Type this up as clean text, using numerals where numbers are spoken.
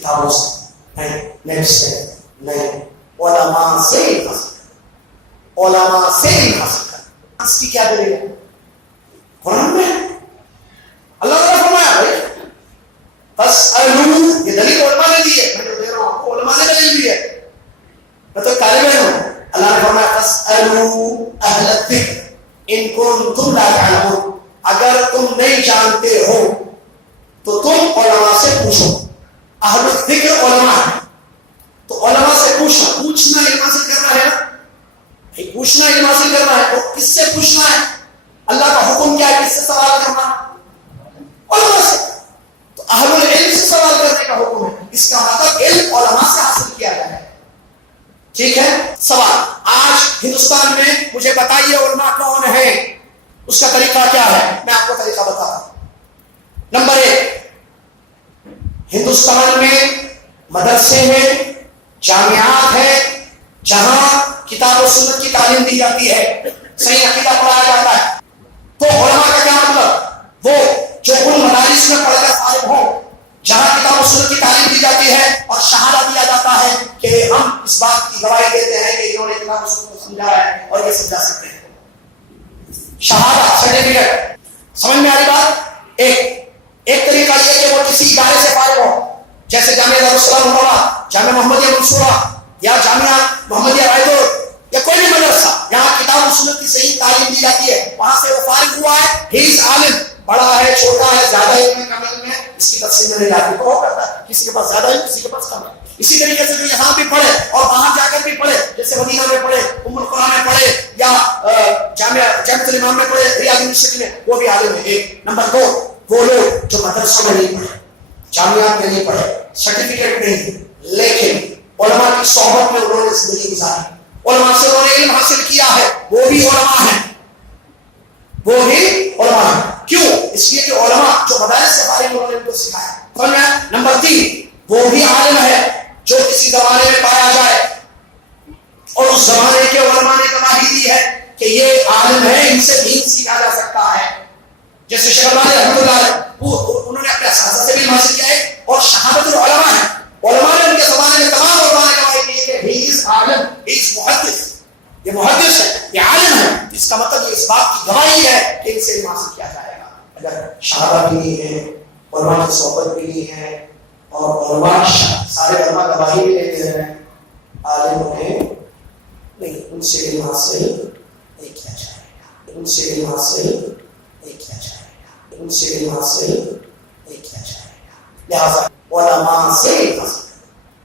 کتابوں سے نہیں، نیٹ سے نہیں، علماء سے حاصل کر، علماء سے حاصل کر۔ اس کی کیا دلیل ہے؟ قرآن میں اللہ تعالیٰ فرمایا بھائی فاسألوا، یہ دلیل علماء نے دی ہے، میں جو دے رہا ہوں آپ کو علماء نے دلیل دی ہے، میں تو طالب علم ہوں۔ اللہ نے فرمایا فاسألوا اہل الذکر ان کنتم لا تعلمون، اگر تم نہیں جانتے ہو تو تم علماء سے پوچھو۔ اہل الذکر علماء ہے تو علماء سے پوچھنا، پوچھنا علم حاصل کرنا ہے نا، پوچھنا علم حاصل کرنا ہے تو کس سے پوچھنا ہے؟ اللہ کا حکم کیا ہے؟ کس سے سوال کرنا؟ علماء سے۔ تو اہل العلم سے سوال کرنے کا حکم ہے، اس کا مطلب علم علماء سے حاصل کیا جائے۔ ٹھیک ہے، سوال آج ہندوستان میں مجھے بتائیے علماء کون ہیں، اس کا طریقہ کیا ہے؟ میں آپ کو طریقہ بتا رہا ہوں۔ نمبر 1، ہندوستان میں مدرسے ہیں، جامعات ہیں، جہاں کتاب و سنت کی تعلیم دی جاتی ہے، صحیح عقیدہ پڑھایا جاتا ہے۔ تو علماء کا کیا مطلب؟ وہ جو ان مدارس میں پڑھ کر فارغ ہوں جہاں کتاب و سنت کی تعلیم دی جاتی ہے اور شہادہ دیا جاتا ہے کہ ہم اس بات کی گواہی دیتے ہیں کہ انہوں نے کتاب و سنت کو سمجھا ہے اور یہ سمجھا سکتے ہیں۔ شہادہ، سرٹیفکیٹ، سمجھ میں آ رہی بات؟ ایک طریقہ یہ کہ وہ کسی ادارے سے فارغ ہو، جیسے جامعہ دارالسلام ہمارا، جامعہ محمدیہ منصورہ یا جامعہ محمدیہ رائے یا کوئی بھی مدرسہ یہاں کتاب و سنت کی صحیح تعلیم دی جاتی ہے، وہاں سے وہ فارغ ہوا ہے، ہی از عالم، بڑا ہے، چھوٹا ہے، زیادہ علم ہے، کم علم ہے، اس کی تفصیل میں نہیں جاتی، تو وہ کرتا ہے، کسی کے پاس زیادہ علم، کسی کے پاس کم ہے۔ اسی طریقے سے جو یہاں بھی پڑھے اور وہاں جا کر بھی پڑھے، جیسے مدینہ میں پڑھے، ام القرآن میں پڑھے یا جامعہ الامام میں پڑھے، ریاض یونیورسٹی میں، وہ بھی عالم ہے۔ ایک نمبر 2، وہ لوگ جو مدرسوں میں نہیں پڑھے، جامعات میں نہیں پڑھے، سرٹیفکیٹ نہیں، لیکن علماء کی صحبت میں انہوں نے زندگی گزاری، علماء سے انہوں نے علم حاصل کیا ہے، وہ بھی علماء ہیں، وہ بھی علماء ہیں۔ کیوں؟ اس لیے کہ علماء جو مدارس سے فارغ انہوں نے ان کو سکھایا۔ سمجھ میں؟ نمبر 3، وہ بھی عالم ہے جو کسی زمانے میں پایا جائے اور اس زمانے کے علماء نے گواہی دی ہے کہ یہ عالم ہے، ان سے دین سیکھا جا سکتا ہے، جیسے شیخ البانی رحمۃ اللہ علیہ، انہوں نے اپنے اساتذہ سے بھی علم حاصل کیا ہے اور شہادت العلماء ہے، علماء نے ان کے زمانے میں تمام علماء نے گواہی دی کہ ہی از عالم، ہی از محدث، یہ محدث ہے، یہ عالم ہے۔ اس کا مطلب یہ اس بات کی گواہی ہے کہ ان سے علم حاصل کیا جائے گا۔ اگر شہادت بھی نہیں ہے، علماء کی صحبت بھی نہیں ہے اور علماء سارے علماء گواہی بھی لیتے ہیں، عالم انہیں نہیں، ان سے علم حاصل نہیں کیا جائے گا، ان سے علم حاصل نہیں کیا جائے گا، ان سے علم حاصل نہیں کیا جائے گا۔ لہٰذا علماء سے علم حاصل